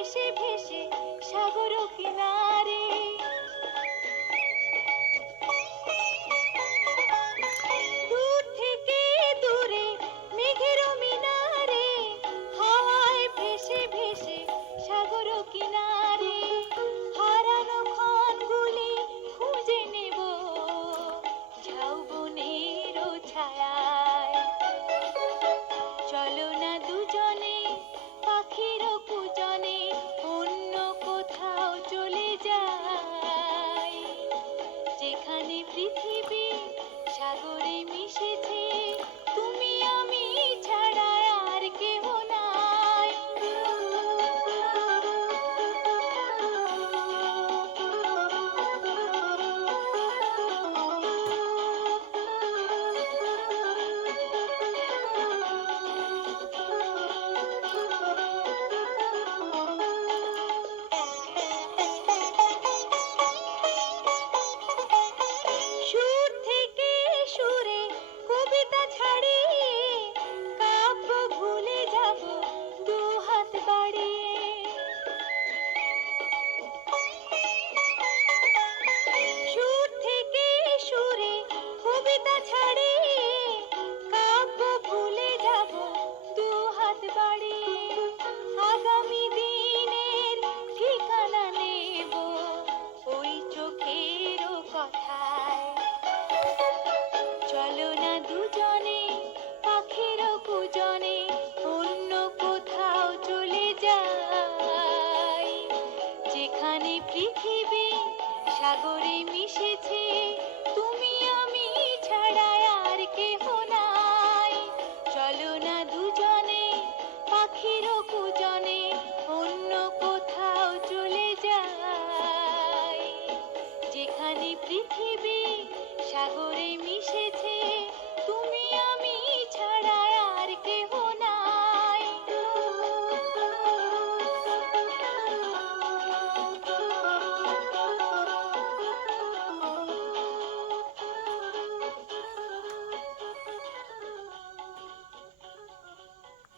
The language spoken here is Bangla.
ভেসে ভেসে সাগর কিনারে। থেকে দূরে, মেঘের ভেসে ভেসে কিনারে। খুঁজে নেব ছায়ায়। চলো না দুজনে পৃথিবী সাগরে মিশেছে যেখানে পৃথিবী সাগরে মিশেছে।